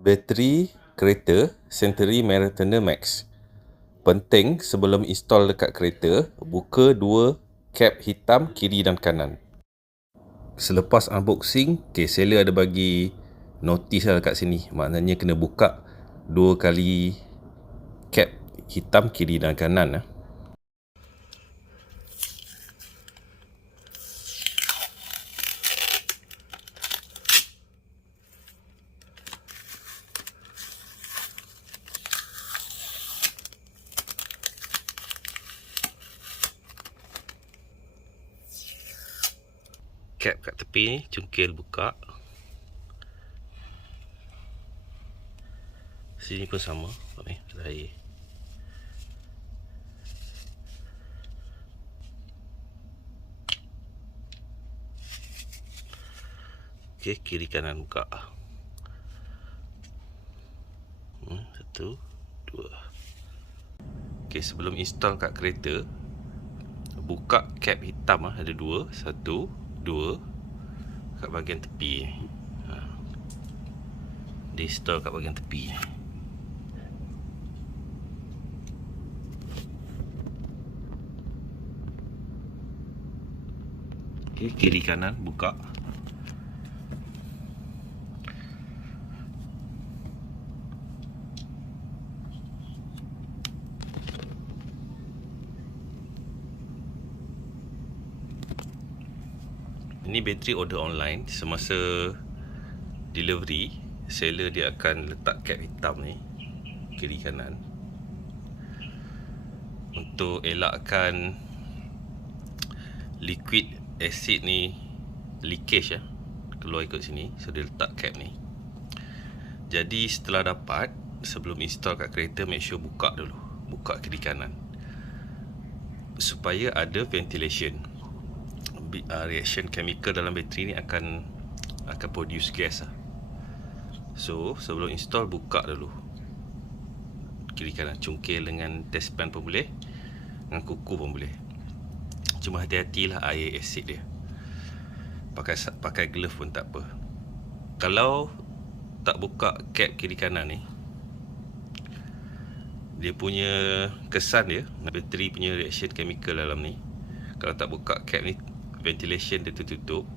Bateri kereta Century Marathoner Max. Penting sebelum install dekat kereta, buka dua cap hitam kiri dan kanan. Selepas unboxing, okay, seller ada bagi notis lah dekat sini. Maknanya kena buka dua kali cap hitam kiri dan kanan. Lah. Cap kat tepi ni cungkil buka. Sini pun sama. Ni ada air. Okey, kiri kanan buka. Hmm, satu, dua. Okey, sebelum install kat kereta, buka cap hitam ah ada dua, satu, dua kat bahagian tepi. Ha. di store kat bahagian tepi. Okay, kiri kanan buka Ini bateri order online. Semasa delivery seller dia akan letak cap hitam ni kiri kanan. Untuk elakkan liquid acid ni leakage ya keluar ikut sini. So dia letak cap ni. Jadi setelah dapat sebelum install kat kereta make sure buka dulu. Buka kiri kanan. Supaya ada ventilation uh, reaction chemical dalam bateri ni akan akan produce gas lah. So, sebelum install buka dulu. Kiri kanan cungkil dengan test pan pun boleh. Dengan kuku pun boleh. Cuma hati-hatilah air acid dia. Pakai pakai glove pun tak apa. Kalau tak buka cap kiri kanan ni dia punya kesan dia bateri punya reaction chemical dalam ni kalau tak buka cap ni ventilation dia tertutup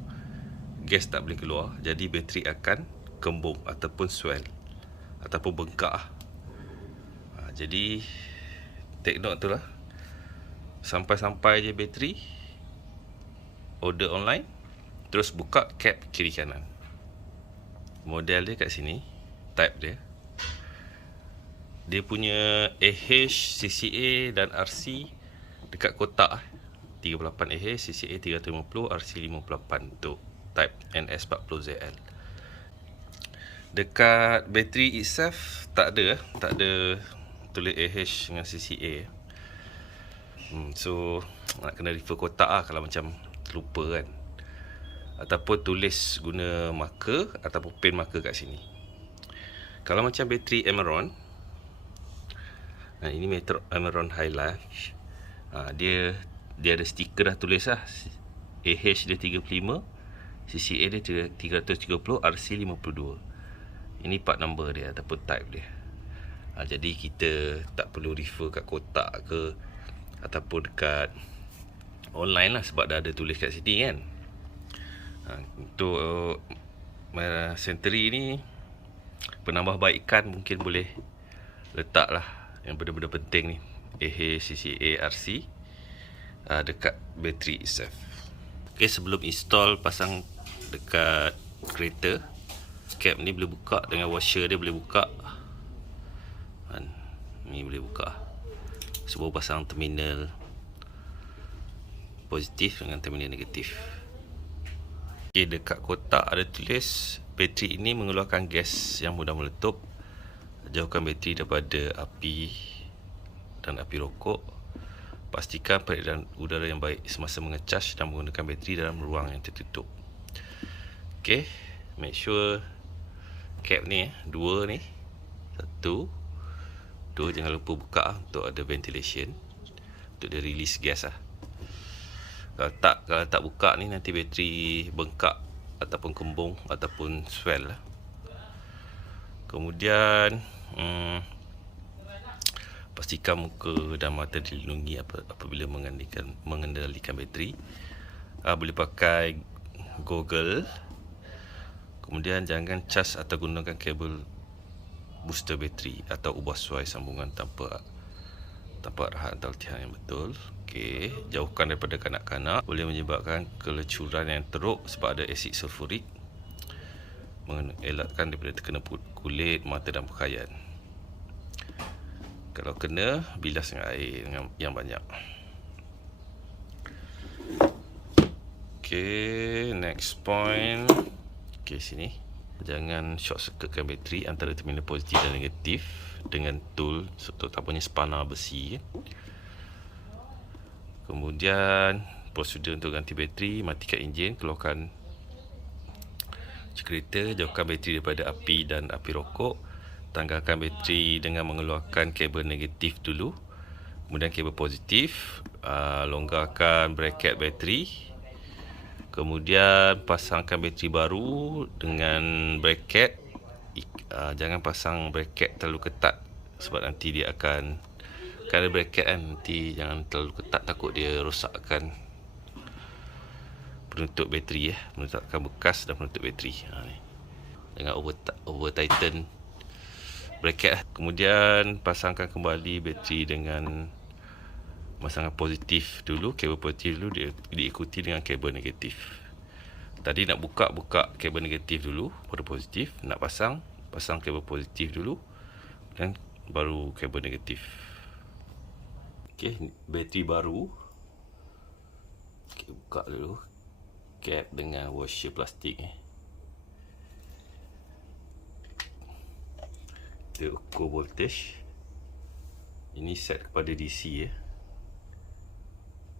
gas tak boleh keluar. Jadi bateri akan kembung ataupun swell ataupun bengkak. Ha, jadi take note tu lah. Sampai-sampai je bateri order online terus buka cap kiri kanan. Model dia kat sini type dia. Dia punya AH, CCA dan RC dekat kotak 38AH, CCA 350, RC58 untuk type NS40ZL. Dekat bateri itself tak ada tak ada tulis AH dengan CCA. Hmm, so nak kena refer kotak ah kalau macam lupa kan. Ataupun tulis guna marker ataupun pen marker kat sini. Kalau macam bateri Emeron Nah, ini Metro Emeron Highlight. Ha, dia dia ada stiker dah tulis lah. AH dia 35 CCA dia 330 RC 52 ini part number dia ataupun type dia. Ha, jadi kita tak perlu refer kat kotak ke ataupun dekat online lah sebab dah ada tulis kat sini kan. Ha, untuk uh, Century ni penambah baikan mungkin boleh letak lah yang benda-benda penting ni. AH, CCA, RC uh, dekat bateri itself. Okay, sebelum install pasang dekat kereta, cap ni boleh buka dengan washer dia boleh buka. Han, ni boleh buka. Sebab pasang terminal positif dengan terminal negatif. Okay, dekat kotak ada tulis bateri ini mengeluarkan gas yang mudah meletup. Jauhkan bateri daripada api dan api rokok pastikan peredaran udara yang baik semasa mengecas dan menggunakan bateri dalam ruang yang tertutup. Ok make sure cap ni eh, dua ni satu dua jangan lupa buka untuk ada ventilation untuk dia release gas lah kalau tak kalau tak buka ni nanti bateri bengkak ataupun kembung ataupun swell lah. Kemudian hmm, pastikan muka dan mata dilindungi apabila mengendalikan mengendalikan bateri. Uh, boleh pakai goggle. Kemudian jangan cas atau gunakan kabel booster bateri atau ubah suai sambungan tanpa tanpa arahan atau latihan yang betul. Okey, jauhkan daripada kanak-kanak boleh menyebabkan kelecuran yang teruk sebab ada asid sulfurik. Mengelakkan daripada terkena kulit, mata dan pakaian. Kalau kena, bilas dengan air yang banyak. Okay, next point. Okay, sini. Jangan short circuitkan bateri antara terminal positif dan negatif dengan tool terutamanya spanner besi. Kemudian prosedur untuk ganti bateri, matikan enjin, keluarkan kereta, jauhkan bateri daripada api dan api rokok. Tanggalkan bateri dengan mengeluarkan kabel negatif dulu. Kemudian kabel positif, uh, longgarkan bracket bateri Kemudian pasangkan bateri baru dengan bracket. Uh, jangan pasang bracket terlalu ketat sebab nanti dia akan kalau bracket kan nanti jangan terlalu ketat takut dia rosakkan penutup bateri ya, menutupkan bekas dan penutup bateri. Ha ni. Jangan over over tighten bracket. Kemudian pasangkan kembali bateri dengan pasangan positif dulu. Kabel positif dulu dia diikuti dengan kabel negatif. Tadi nak buka buka kabel negatif dulu pada positif. Nak pasang pasang kabel positif dulu dan baru kabel negatif. Okey bateri baru. Okey buka dulu. Cap dengan washer plastik eh kita ukur voltage ini set kepada DC ya. Eh.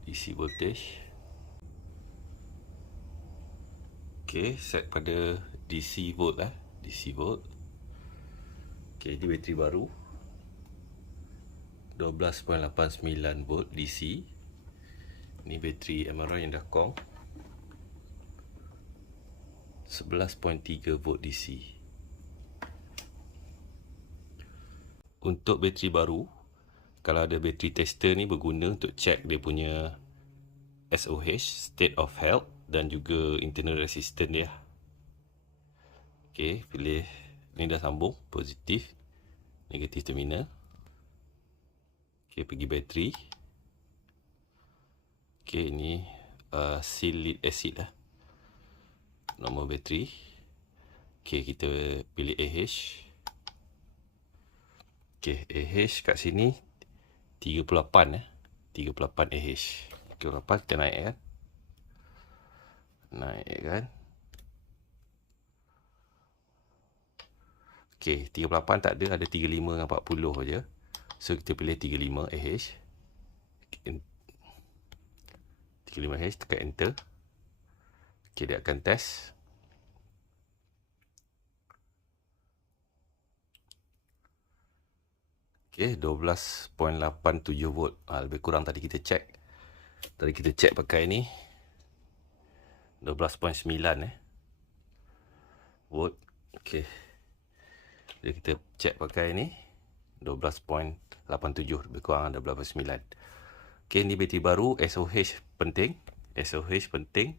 DC voltage ok set pada DC volt lah DC volt. Ok ini bateri baru. 12.89 volt DC ini bateri MRI yang dah kong 11.3 volt DC untuk bateri baru kalau ada bateri tester ni berguna untuk check dia punya SOH state of health dan juga internal resistance dia. Okey, pilih ni dah sambung positif negatif terminal. Okey, pergi bateri. Okey, ini uh, lead acid lah. Nombor bateri. Okey, kita pilih AH. Okey, AH kat sini 38 eh. 38 AH. 38 kita naik kan. Naik kan. Okey, 38 tak ada, ada 35 dengan 40 aja. So kita pilih 35 AH. 35 AH tekan enter. Okey, dia akan test. Okay, 12.87 volt. Ha, lebih kurang tadi kita check. Tadi kita check pakai ni. 12.9 eh. Volt. Okay. Jadi kita check pakai ni. 12.87. Lebih kurang 12.9. Okay, ni bateri baru. SOH penting. SOH penting.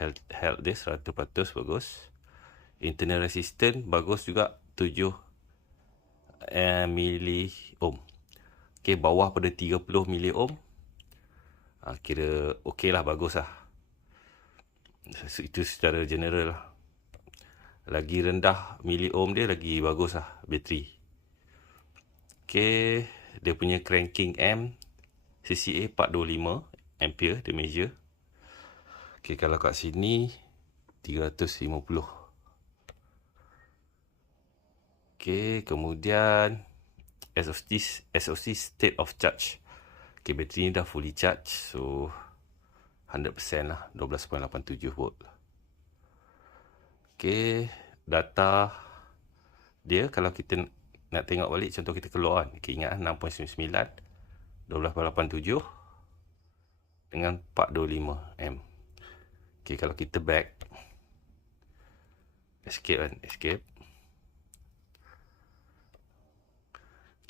Health, health dia 100% bagus. Internal resistance bagus juga. 7 eh, mili ohm. Okey, bawah pada 30 mili ohm. Ha, kira okey lah, bagus lah. Itu secara general lah. Lagi rendah mili ohm dia, lagi bagus lah bateri. Okey, dia punya cranking M CCA 425 ampere dia measure. Okey, kalau kat sini 350 Okey, kemudian SOC, SOC state of charge. Okey, bateri ni dah fully charge. So, 100% lah. 12.87 volt. Okey, data dia kalau kita nak tengok balik, contoh kita keluar kan. Okay, ingat 6.99. 12.87 dengan 425 M. Okey, kalau kita back escape kan, escape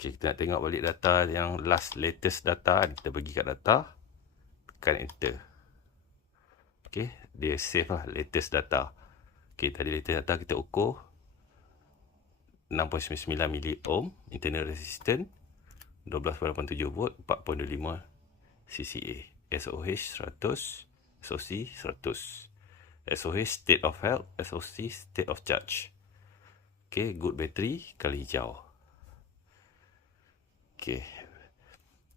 Okay, kita nak tengok balik data yang last latest data. Kita pergi kat data. Tekan enter. Okay, dia save lah latest data. Okay, tadi latest data kita ukur. 6.99 miliohm internal resistance. 12.87 volt, 4.25 CCA. SOH 100, SOC 100. SOH state of health, SOC state of charge. Okay, good battery, kali hijau. Okay.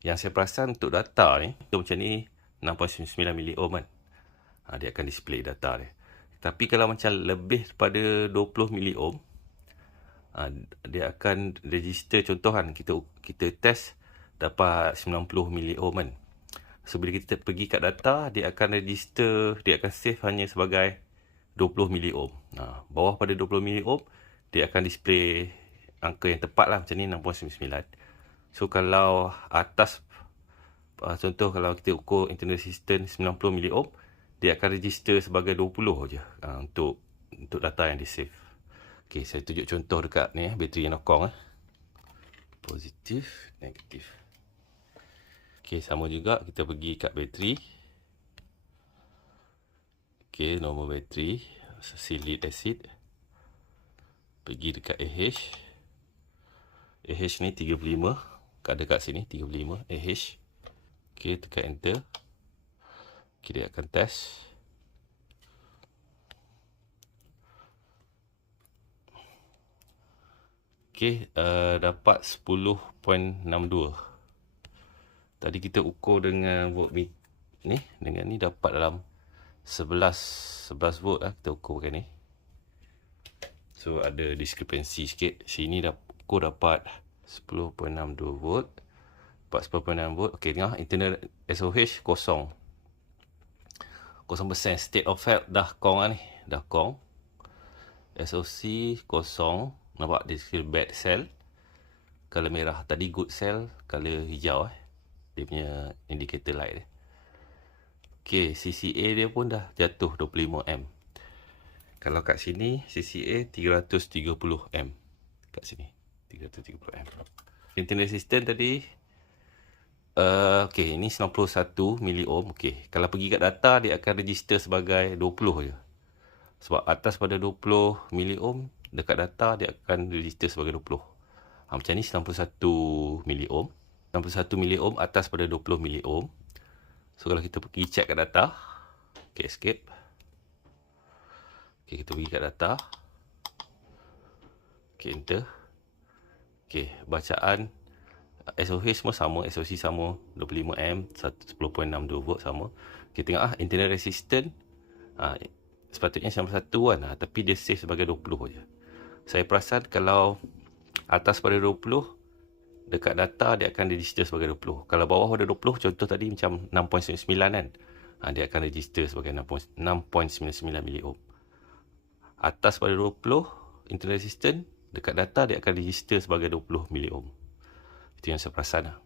Yang saya perasan untuk data ni, tu macam ni 6.9 miliohm kan. Ha, dia akan display data dia. Tapi kalau macam lebih daripada 20 miliohm, ha, dia akan register contoh kan, kita kita test dapat 90 miliohm kan. So bila kita pergi kat data, dia akan register, dia akan save hanya sebagai 20 miliohm. Ha, bawah pada 20 miliohm, dia akan display angka yang tepat lah macam ni 6.99. So kalau atas, uh, contoh kalau kita ukur internal resistance 90 miliohm, dia akan register sebagai 20 je uh, untuk untuk data yang di save. Okay, saya tunjuk contoh dekat ni eh, bateri yang nokong eh. Positif, negatif. Okey, sama juga kita pergi kat bateri. Okey, normal bateri, silicate acid. Pergi dekat AH. AH ni 35. Ada kat sini 35 AH. Okey, tekan enter. Okey, dia akan test. Okey, uh, dapat 10.62. Tadi kita ukur dengan voltmeter ni dengan ni dapat dalam 11 11 volt lah kita ukur pakai ni. So ada discrepancy sikit. Sini dah ukur dapat 10.62 volt. Dapat 10.6 volt. Okey tengok internal SOH kosong. 0% state of health dah kong lah ni. Dah kong. SOC kosong. Nampak dia bad cell. Color merah. Tadi good cell. Color hijau eh dia punya indicator light dia. Okay, CCA dia pun dah jatuh 25M. Kalau kat sini, CCA 330M. Kat sini, 330M. Internal resistance tadi, uh, okay, ini 91 miliohm. Okay, kalau pergi kat data, dia akan register sebagai 20 je. Sebab atas pada 20 miliohm, dekat data, dia akan register sebagai 20. Ha, macam ni 91 miliohm. 61 miliohm atas pada 20 miliohm. So kalau kita pergi check kat data, okay, escape. Okay, kita pergi kat data. Okay, enter. Okay, bacaan SOH semua sama, SOC sama, 25M, 10.62 volt sama. Kita tengok ah internal resistance ah sepatutnya sama satu kan, ah, tapi dia save sebagai 20 je. Saya perasan kalau atas pada 20 dekat data dia akan register sebagai 20. Kalau bawah pada 20 contoh tadi macam 6.99 kan. Ha, dia akan register sebagai 6.99 miliohm. Atas pada 20 internal resistance dekat data dia akan register sebagai 20 miliohm. Itu yang saya perasan lah.